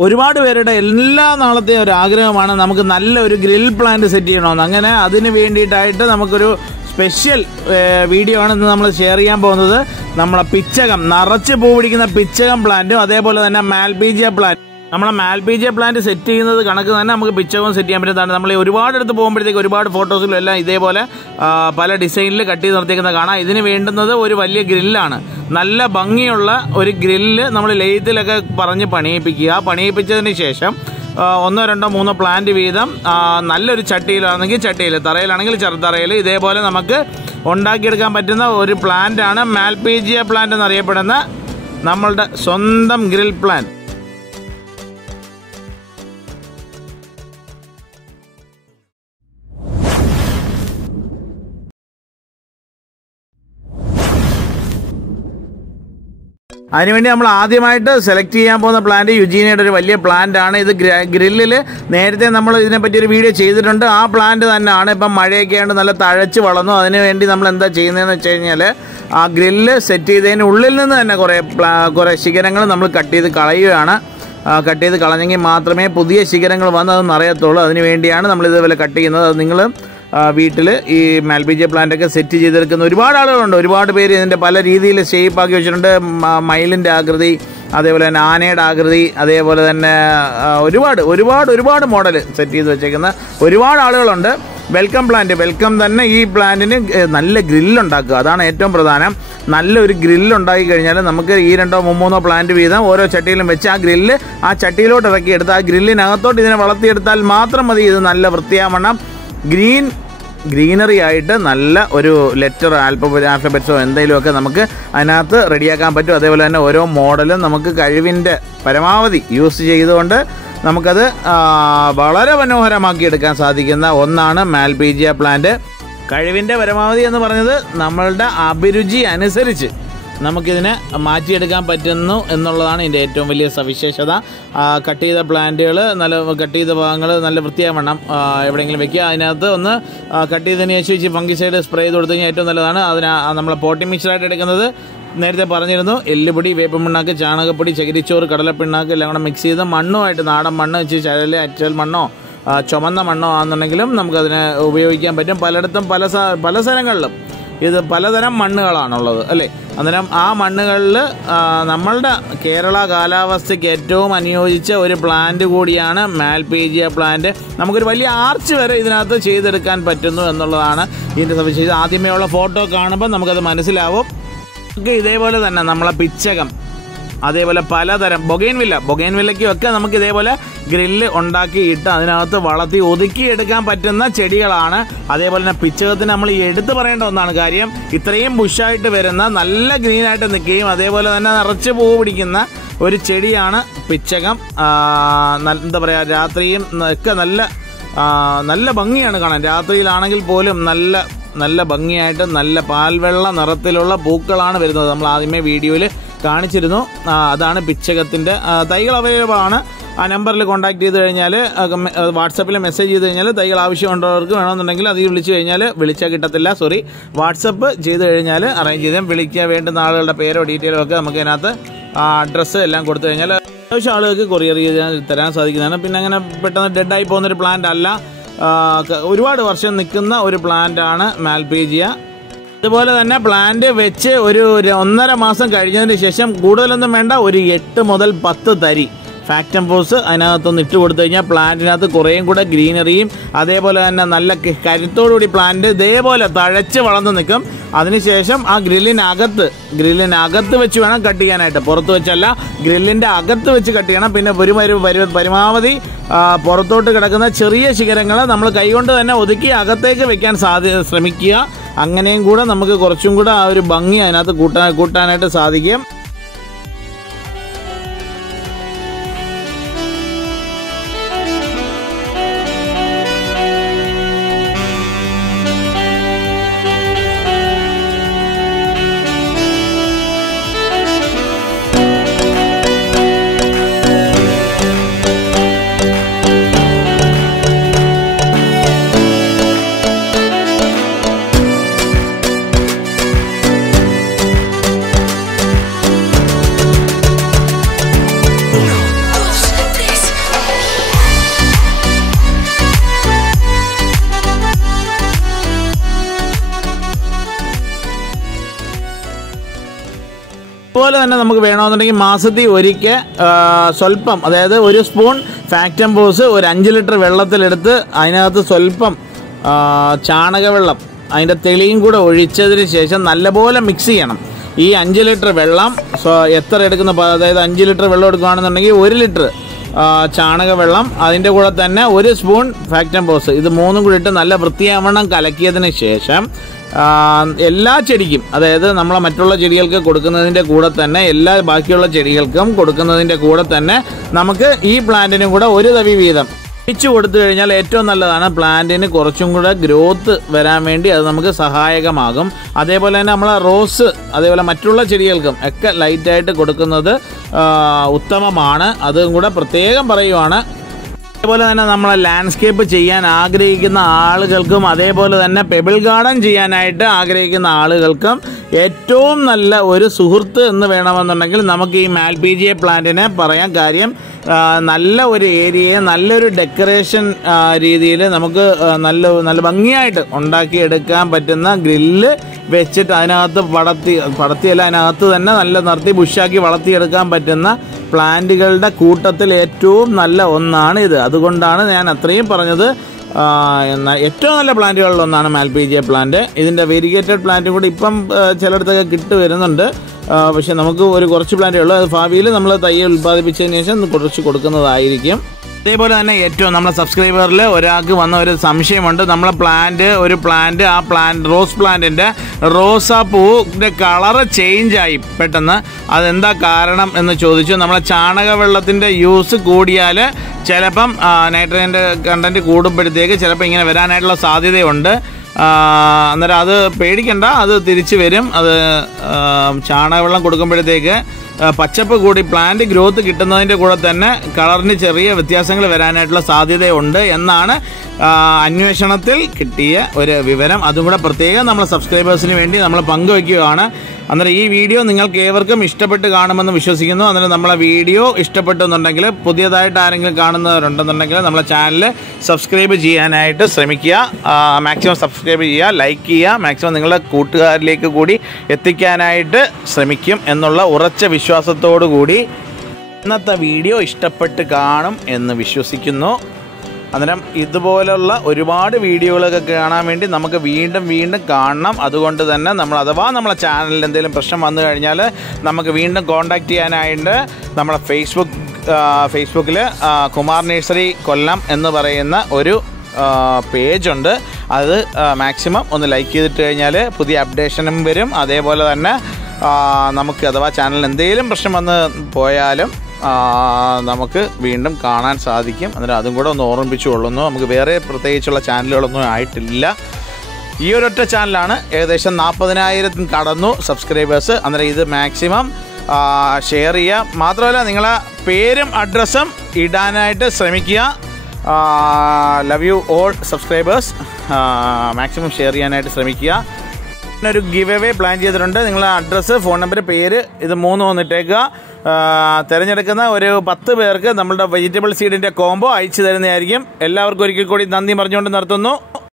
ഒരുപാട് പേരുടെ എല്ലാ നാളത്തെയും ഒരു ആഗ്രഹമാണ് നമുക്ക് നല്ലൊരു ഗ്രിൽ പ്ലാന്റ് സെറ്റ് ചെയ്യണമെന്ന്. അങ്ങനെ അതിന് വേണ്ടിയിട്ടായിട്ട് നമുക്കൊരു സ്പെഷ്യൽ വീഡിയോ ആണ് ഇന്ന് നമ്മൾ ഷെയർ ചെയ്യാൻ പോകുന്നത്. നമ്മളെ പിച്ചകം, നിറച്ച് പൂ പിടിക്കുന്ന പിച്ചകം പ്ലാന്റും അതേപോലെ തന്നെ മാൽപീജിയ പ്ലാന്റ്. നമ്മളെ മാൽപീജിയ പ്ലാന്റ് സെറ്റ് ചെയ്യുന്നത് കണക്ക് തന്നെ നമുക്ക് പിച്ചകവും സെറ്റ് ചെയ്യാൻ പറ്റുന്നതാണ്. നമ്മൾ ഒരുപാട് അടുത്ത് പോകുമ്പോഴത്തേക്ക് ഒരുപാട് ഫോട്ടോസിലും എല്ലാം ഇതേപോലെ പല ഡിസൈനിൽ കട്ട് ചെയ്ത് നിർത്തിയിരിക്കുന്നത് കാണാം. ഇതിന് വേണ്ടുന്നത് ഒരു വലിയ ഗ്രില്ലാണ്. നല്ല ഭംഗിയുള്ള ഒരു ഗ്രില്ല് നമ്മൾ ലെയ്ത്തിലൊക്കെ പറഞ്ഞ് പണിയിപ്പിക്കുക. പണിയിപ്പിച്ചതിന് ശേഷം 1, 2, 3 പ്ലാന്റ് വീതം നല്ലൊരു ചട്ടിയിലാണെങ്കിൽ ചട്ടിയിൽ, തറയിലാണെങ്കിൽ ചെറുതറയിൽ ഇതേപോലെ നമുക്ക് ഉണ്ടാക്കിയെടുക്കാൻ പറ്റുന്ന ഒരു പ്ലാന്റാണ് മാൽപീജിയ പ്ലാന്റ് എന്നറിയപ്പെടുന്ന നമ്മളുടെ സ്വന്തം ഗ്രിൽ പ്ലാന്റ്. അതിനുവേണ്ടി നമ്മൾ ആദ്യമായിട്ട് സെലക്ട് ചെയ്യാൻ പോകുന്ന പ്ലാന്റ് യുജീനിയുടെ ഒരു വലിയ പ്ലാന്റ് ആണ്. ഇത് ഗ്രില്ലിൽ നേരത്തെ നമ്മൾ ഇതിനെപ്പറ്റി ഒരു വീഡിയോ ചെയ്തിട്ടുണ്ട്. ആ പ്ലാന്റ് തന്നെയാണ്. ഇപ്പം മഴയൊക്കെ ആയതുകൊണ്ട് നല്ല തഴച്ച് വളർന്നു. അതിനുവേണ്ടി നമ്മൾ എന്താ ചെയ്യുന്നതെന്ന് വെച്ച് കഴിഞ്ഞാൽ ആ ഗ്രില്ല് സെറ്റ് ചെയ്തതിന് ഉള്ളിൽ നിന്ന് തന്നെ കുറേ ശിഖരങ്ങൾ നമ്മൾ കട്ട് ചെയ്ത് കളയുകയാണ്. കട്ട് ചെയ്ത് കളഞ്ഞെങ്കിൽ മാത്രമേ പുതിയ ശിഖരങ്ങൾ വന്ന് അത് നിറയത്തുള്ളൂ. അതിന് വേണ്ടിയാണ് നമ്മൾ ഇതേപോലെ കട്ട് ചെയ്യുന്നത്. അത് നിങ്ങൾ വീട്ടിൽ ഈ മാൽപീജിയ പ്ലാന്റൊക്കെ സെറ്റ് ചെയ്തെടുക്കുന്ന ഒരുപാട് ആളുകളുണ്ട്. ഒരുപാട് പേര് ഇതിൻ്റെ പല രീതിയിൽ ഷേപ്പ് ആക്കി വെച്ചിട്ടുണ്ട്. മയിലിൻ്റെ ആകൃതി, അതേപോലെ തന്നെ ആനയുടെ ആകൃതി, അതേപോലെ തന്നെ ഒരുപാട് മോഡൽ സെറ്റ് ചെയ്ത് വെച്ചേക്കുന്ന ഒരുപാട് ആളുകളുണ്ട്. വെൽക്കം പ്ലാന്റ്, വെൽക്കം തന്നെ ഈ പ്ലാന്റിന് നല്ല ഗ്രില്ലുണ്ടാക്കുക. അതാണ് ഏറ്റവും പ്രധാനം. നല്ലൊരു ഗ്രില്ലുണ്ടാക്കി കഴിഞ്ഞാൽ നമുക്ക് 2, 3 പ്ലാന്റ് വീതം ഓരോ ചട്ടിയിലും വെച്ച് ആ ഗ്രില്ല് ആ ചട്ടിയിലോട്ട് ഇറക്കിയെടുത്ത് ആ ഗ്രില്ലിനകത്തോട്ട് ഇതിനെ വളർത്തിയെടുത്താൽ മാത്രം മതി. ഇത് നല്ല വൃത്തിയാവണം ഗ്രീനറി ആയിട്ട് നല്ല ഒരു ലെറ്റർ ആൽഫബറ്റ്സോ എന്തെങ്കിലുമൊക്കെ നമുക്ക് അതിനകത്ത് റെഡിയാക്കാൻ പറ്റും. അതേപോലെ തന്നെ ഓരോ മോഡലും നമുക്ക് കഴിവിൻ്റെ പരമാവധി യൂസ് ചെയ്തുകൊണ്ട് നമുക്കത് വളരെ മനോഹരമാക്കി എടുക്കാൻ സാധിക്കുന്ന ഒന്നാണ് മാൽപീജിയ പ്ലാന്റ്. കഴിവിൻ്റെ പരമാവധി എന്ന് പറഞ്ഞത് നമ്മളുടെ അഭിരുചി അനുസരിച്ച് നമുക്കിതിനെ മാറ്റിയെടുക്കാൻ പറ്റുന്നു എന്നുള്ളതാണ് ഇതിൻ്റെ ഏറ്റവും വലിയ സവിശേഷത. കട്ട് ചെയ്ത പ്ലാന്റുകൾ കട്ട് ചെയ്ത ഭാഗങ്ങൾ നല്ല വൃത്തിയാവണ്ണം എവിടെയെങ്കിലും വെക്കുക. അതിനകത്ത് ഒന്ന് കട്ട് ചെയ്തതിന് ശേഷം ഫംഗിസൈഡ് സ്പ്രേ ചെയ്ത് കൊടുത്തു കഴിഞ്ഞാൽ ഏറ്റവും നല്ലതാണ്. നമ്മളെ പോട്ടി മിക്സറായിട്ട് എടുക്കുന്നത് നേരത്തെ പറഞ്ഞിരുന്നു. എല്ലുപൊടി, വേപ്പമണ്ണാക്ക്, ചാണകപ്പൊടി, ചകിരിച്ചോറ്, കടലപ്പിണ്ണാക്ക് എല്ലാം കൂടെ മിക്സ് ചെയ്ത് മണ്ണുമായിട്ട്, നാടൻ മണ്ണ് വെച്ച് അച്ചൽ മണ്ണോ ചുമന്ന മണ്ണോ ആണെന്നുണ്ടെങ്കിലും നമുക്കതിനെ ഉപയോഗിക്കാൻ പറ്റും. പലയിടത്തും പല സ്ഥലങ്ങളിലും ഇത് പലതരം മണ്ണുകളാണുള്ളത് അല്ലേ. അന്നേരം ആ മണ്ണുകളിൽ നമ്മളുടെ കേരള കാലാവസ്ഥയ്ക്ക് ഏറ്റവും അനുയോജിച്ച ഒരു പ്ലാന്റ് കൂടിയാണ് മാൽപീജിയ പ്ലാന്റ്. നമുക്കൊരു വലിയ ആർച്ച് വരെ ഇതിനകത്ത് ചെയ്തെടുക്കാൻ പറ്റുന്നു എന്നുള്ളതാണ് ഇതിൻ്റെ സവിശേഷത. ആദ്യമേ ഉള്ള ഫോട്ടോ കാണുമ്പോൾ നമുക്കത് മനസ്സിലാവും. നമുക്ക് ഇതേപോലെ തന്നെ നമ്മളെ പിച്ചകം, അതേപോലെ പലതരം ബൊഗൈൻവില്ലയ്ക്കും ഒക്കെ നമുക്ക് ഇതേപോലെ ഗ്രില്ല് ഉണ്ടാക്കിയിട്ട് അതിനകത്ത് വളർത്തി ഒതുക്കിയെടുക്കാൻ പറ്റുന്ന ചെടികളാണ്. അതേപോലെ തന്നെ പിച്ചകത്തിന് നമ്മൾ എടുത്തു പറയേണ്ട ഒന്നാണ് കാര്യം. ഇത്രയും ബുഷായിട്ട് വരുന്ന നല്ല ഗ്രീനായിട്ട് നിൽക്കുകയും അതേപോലെ തന്നെ നിറച്ച് പൂ പിടിക്കുന്ന ഒരു ചെടിയാണ് പിച്ചകം. എന്താ പറയുക, രാത്രിയും ഒക്കെ നല്ല ഭംഗിയാണ് കാണാൻ. രാത്രിയിലാണെങ്കിൽ പോലും നല്ല ഭംഗിയായിട്ട് നല്ല പാൽവെള്ള നിറത്തിലുള്ള പൂക്കളാണ് വരുന്നത്. നമ്മൾ ആദ്യമേ വീഡിയോയിൽ കാണിച്ചിരുന്നു. അതാണ് പിച്ചകത്തിൻ്റെ തൈകൾ അവൈലബിൾ ആണ്. ആ നമ്പറിൽ കോൺടാക്ട് ചെയ്ത് കഴിഞ്ഞാൽ, വാട്സപ്പിൽ മെസ്സേജ് ചെയ്ത് കഴിഞ്ഞാൽ തൈകൾ ആവശ്യമുള്ളവർക്ക് വേണമെന്നുണ്ടെങ്കിൽ അത് വിളിച്ചാൽ കിട്ടത്തില്ല. വാട്സപ്പ് ചെയ്ത് കഴിഞ്ഞാൽ അറേഞ്ച് ചെയ്താൽ വേണ്ടുന്ന ആളുകളുടെ പേരോ ഡീറ്റെയിലോ ഒക്കെ നമുക്ക് അതിനകത്ത് അഡ്രസ്സ് എല്ലാം കൊടുത്തു കഴിഞ്ഞാൽ അത്യാവശ്യം ആളുകൾക്ക് കൊറിയർ ചെയ്ത് തരാൻ സാധിക്കുന്നതാണ്. പിന്നെ അങ്ങനെ പെട്ടെന്ന് ഡെഡായി പോകുന്നൊരു പ്ലാന്റ് അല്ല. ഒരുപാട് വർഷം നിൽക്കുന്ന ഒരു പ്ലാന്റാണ് മാൽപീജിയ. അതുപോലെ തന്നെ പ്ലാന്റ് വെച്ച് ഒരു 1.5 മാസം കഴിഞ്ഞതിന് ശേഷം കൂടുതലൊന്നും വേണ്ട, ഒരു 8 മുതൽ 10 തരി ഫാക്ടം ഫോഴ്സ് അതിനകത്തൊന്ന് ഇട്ട് കൊടുത്തു കഴിഞ്ഞാൽ പ്ലാന്റിനകത്ത് കുറേയും കൂടെ ഗ്രീനറിയും അതേപോലെ തന്നെ നല്ല കരുത്തോടുകൂടി പ്ലാന്റ് ഇതേപോലെ തഴച്ച് വളർന്ന് നിൽക്കും. അതിനുശേഷം ആ ഗ്രില്ലിനകത്ത് വെച്ച് വേണം കട്ട് ചെയ്യാനായിട്ട്. പുറത്ത് വെച്ചല്ല, ഗ്രില്ലിൻ്റെ അകത്ത് വെച്ച് കട്ട് ചെയ്യണം. പിന്നെ പരമാവധി പുറത്തോട്ട് കിടക്കുന്ന ചെറിയ ശിഖരങ്ങൾ നമ്മൾ കൈകൊണ്ട് തന്നെ ഒതുക്കി അകത്തേക്ക് വെക്കാൻ ശ്രമിക്കുക. അങ്ങനെയും കൂടെ നമുക്ക് കുറച്ചും കൂടെ ആ ഒരു ഭംഗി അതിനകത്ത് കൂട്ടാനായിട്ട് സാധിക്കും. ഇതുപോലെ തന്നെ നമുക്ക് വേണമെന്നുണ്ടെങ്കിൽ മാസത്തിൽ ഒരിക്കൽ സ്വല്പം, അതായത് 1 സ്പൂൺ ഫാക്ടംബോസ് ഒരു 5 ലിറ്റർ വെള്ളത്തിലെടുത്ത് അതിനകത്ത് സ്വല്പം ചാണകവെള്ളം അതിൻ്റെ തെളിയും കൂടെ ഒഴിച്ചതിന് ശേഷം നല്ലപോലെ മിക്സ് ചെയ്യണം. ഈ 5 ലിറ്റർ വെള്ളം എത്ര എടുക്കുന്ന, അതായത് 5 ലിറ്റർ വെള്ളം എടുക്കുകയാണെന്നുണ്ടെങ്കിൽ 1 ലിറ്റർ ചാണകവെള്ളം, അതിൻ്റെ കൂടെ തന്നെ 1 സ്പൂൺ ഫാക്ടംബോസ്, ഇത് 3 കൂടി ഇട്ട് നല്ല വൃത്തിയാവണ്ണം കലക്കിയതിന് ശേഷം എല്ലാ ചെടിക്കും, അതായത് നമ്മളെ മറ്റുള്ള ചെടികൾക്ക് കൊടുക്കുന്നതിൻ്റെ കൂടെ തന്നെ എല്ലാ ബാക്കിയുള്ള ചെടികൾക്കും കൊടുക്കുന്നതിൻ്റെ കൂടെ തന്നെ നമുക്ക് ഈ പ്ലാന്റിനും കൂടെ 1 തവി വീതം ഒഴിച്ചു കൊടുത്തു കഴിഞ്ഞാൽ ഏറ്റവും നല്ലതാണ്. പ്ലാന്റിന് കുറച്ചും കൂടെ ഗ്രോത്ത് വരാൻ വേണ്ടി അത് നമുക്ക് സഹായകമാകും. അതേപോലെ തന്നെ നമ്മൾ റോസ് അതേപോലെ മറ്റുള്ള ചെടികൾക്കും ഒക്കെ ലൈറ്റായിട്ട് കൊടുക്കുന്നത് ഉത്തമമാണ്. അതും കൂടെ പ്രത്യേകം പറയുവാണ്. അതേപോലെ തന്നെ നമ്മളെ ലാൻഡ്സ്കേപ്പ് ചെയ്യാൻ ആഗ്രഹിക്കുന്ന ആളുകൾക്കും അതേപോലെ തന്നെ പെബിൾ ഗാർഡൻ ചെയ്യാനായിട്ട് ആഗ്രഹിക്കുന്ന ആളുകൾക്കും ഏറ്റവും നല്ല ഒരു സുഹൃത്ത് എന്ന് വേണമെന്നുണ്ടെങ്കിൽ നമുക്ക് ഈ മാൽപീജിയ പ്ലാന്റിനെ പറയാൻ. കാര്യം നല്ല ഒരു ഏരിയയെ നല്ലൊരു ഡെക്കറേഷൻ രീതിയിൽ നമുക്ക് നല്ല ഭംഗിയായിട്ട് ഉണ്ടാക്കിയെടുക്കാൻ പറ്റുന്ന ഗ്രില്ല് വെച്ചിട്ട് അതിനകത്ത് പടത്തിയല്ല അതിനകത്ത് തന്നെ നല്ല നിർത്തി ബുഷാക്കി വളർത്തിയെടുക്കാൻ പറ്റുന്ന പ്ലാന്റുകളുടെ കൂട്ടത്തിൽ ഏറ്റവും നല്ല ഒന്നാണ് ഇത്. അതുകൊണ്ടാണ് ഞാൻ അത്രയും പറഞ്ഞത്. ഏറ്റവും നല്ല പ്ലാന്റുകളിലൊന്നാണ് മാൽപീജിയ പ്ലാന്റ്. ഇതിൻ്റെ വെരിഗേറ്റഡ് പ്ലാന്റും കൂടി ഇപ്പം ചിലയിടത്തൊക്കെ വരുന്നുണ്ട്. പക്ഷെ നമുക്ക് കുറച്ച് പ്ലാന്റേ ഉള്ളൂ. അത് ഭാവിയിൽ നമ്മൾ തയ്യൽ ഉൽപ്പാദിപ്പിച്ചതിന് ശേഷം കുറച്ച് കൊടുക്കുന്നതായിരിക്കും. അതേപോലെ തന്നെ ഏറ്റവും നമ്മളെ സബ്സ്ക്രൈബറിൽ ഒരാൾക്ക് വന്ന ഒരു സംശയമുണ്ട്. നമ്മളെ റോസ് പ്ലാന്റിൻ്റെ റോസാപ്പൂവിൻ്റെ കളറ് ചേഞ്ചായി പെട്ടെന്ന്, അതെന്താ കാരണം എന്ന് ചോദിച്ചു. നമ്മളെ ചാണകവെള്ളത്തിൻ്റെ യൂസ് കൂടിയാൽ ചിലപ്പം നൈട്രജൻ്റെ കണ്ടൻറ്റ് കൂടുമ്പോഴത്തേക്ക് ചിലപ്പോൾ ഇങ്ങനെ വരാനായിട്ടുള്ള സാധ്യതയുണ്ട്. അന്നേരം അത് പേടിക്കണ്ട, അത് തിരിച്ച് വരും. അത് ചാണകവെള്ളം കൊടുക്കുമ്പോഴത്തേക്ക് പച്ചപ്പ് കൂടി പ്ലാന്റ് ഗ്രോത്ത് കിട്ടുന്നതിൻ്റെ കൂടെ തന്നെ കളറിന് ചെറിയ വ്യത്യാസങ്ങൾ വരാനായിട്ടുള്ള സാധ്യതയുണ്ട് എന്നാണ് അന്വേഷണത്തിൽ കിട്ടിയ ഒരു വിവരം. അതും കൂടെ പ്രത്യേകം നമ്മളെ സബ്സ്ക്രൈബേഴ്സിന് വേണ്ടി നമ്മൾ പങ്കുവയ്ക്കുകയാണ്. അന്നേരം ഈ വീഡിയോ നിങ്ങൾക്ക് ഏവർക്കും ഇഷ്ടപ്പെട്ട് കാണുമെന്ന് വിശ്വസിക്കുന്നു. അന്നേരം നമ്മളെ വീഡിയോ ഇഷ്ടപ്പെട്ടെന്നുണ്ടെങ്കിൽ പുതിയതായിട്ട് ആരെങ്കിലും കാണുന്നവരുണ്ടെന്നുണ്ടെങ്കിൽ നമ്മളെ ചാനൽ സബ്സ്ക്രൈബ് ചെയ്യാനായിട്ട് ശ്രമിക്കുക. മാക്സിമം സബ്സ്ക്രൈബ് ചെയ്യുക, ലൈക്ക് ചെയ്യുക, മാക്സിമം നിങ്ങളുടെ കൂട്ടുകാരിലേക്ക് കൂടി എത്തിക്കാനായിട്ട് ശ്രമിക്കും എന്നുള്ള ഉറച്ച വിശ്വാസത്തോടു കൂടി ഇന്നത്തെ വീഡിയോ ഇഷ്ടപ്പെട്ട് കാണും എന്ന് വിശ്വസിക്കുന്നു. അന്നേരം ഇതുപോലുള്ള ഒരുപാട് വീഡിയോകളൊക്കെ കാണാൻ വേണ്ടി നമുക്ക് വീണ്ടും കാണണം. അതുകൊണ്ട് തന്നെ അഥവാ നമ്മളെ ചാനലിൽ എന്തെങ്കിലും പ്രശ്നം വന്നു കഴിഞ്ഞാൽ നമുക്ക് വീണ്ടും കോൺടാക്റ്റ് ചെയ്യാനായിട്ട് നമ്മുടെ ഫേസ്ബുക്കിൽ കുമാർ നഴ്സറി കൊല്ലം എന്ന് പറയുന്ന ഒരു പേജുണ്ട്. അത് മാക്സിമം ഒന്ന് ലൈക്ക് ചെയ്തിട്ട് കഴിഞ്ഞാൽ പുതിയ അപ്ഡേഷനും വരും. അതേപോലെ തന്നെ നമുക്ക് അഥവാ ചാനലിൽ എന്തെങ്കിലും പ്രശ്നം വന്ന് പോയാലും നമുക്ക് വീണ്ടും കാണാൻ സാധിക്കും. അന്നേരം അതും കൂടെ ഒന്ന് ഓർമ്മിപ്പിച്ചു കൊള്ളുന്നു. നമുക്ക് വേറെ പ്രത്യേകിച്ചുള്ള ചാനലുകളൊന്നും ആയിട്ടില്ല. ഈ ഒരൊറ്റ ചാനലാണ്. ഏകദേശം 40,000 കടന്നു സബ്സ്ക്രൈബേഴ്സ്. അന്നേരം ഇത് മാക്സിമം ഷെയർ ചെയ്യുക. മാത്രമല്ല നിങ്ങളെ പേരും അഡ്രസ്സും ഇടാനായിട്ട് ശ്രമിക്കുക. Love you all subscribers. Maximum share ചെയ്യാനായിട്ട് ശ്രമിക്കുക. ഒരു ഗിവ് അവേ പ്ലാൻ ചെയ്തിട്ടുണ്ട്. നിങ്ങളെ അഡ്രസ്സ്, ഫോൺ നമ്പർ, പേര് ഇത് 3 വന്നിട്ടേക്കുക. തിരഞ്ഞെടുക്കുന്ന ഒരു 10 പേർക്ക് നമ്മളുടെ വെജിറ്റബിൾ സീഡിൻ്റെ കോംബോ അയച്ചു തരുന്നതായിരിക്കും. എല്ലാവർക്കും ഒരിക്കൽ കൂടി നന്ദി പറഞ്ഞുകൊണ്ട് നിർത്തുന്നു.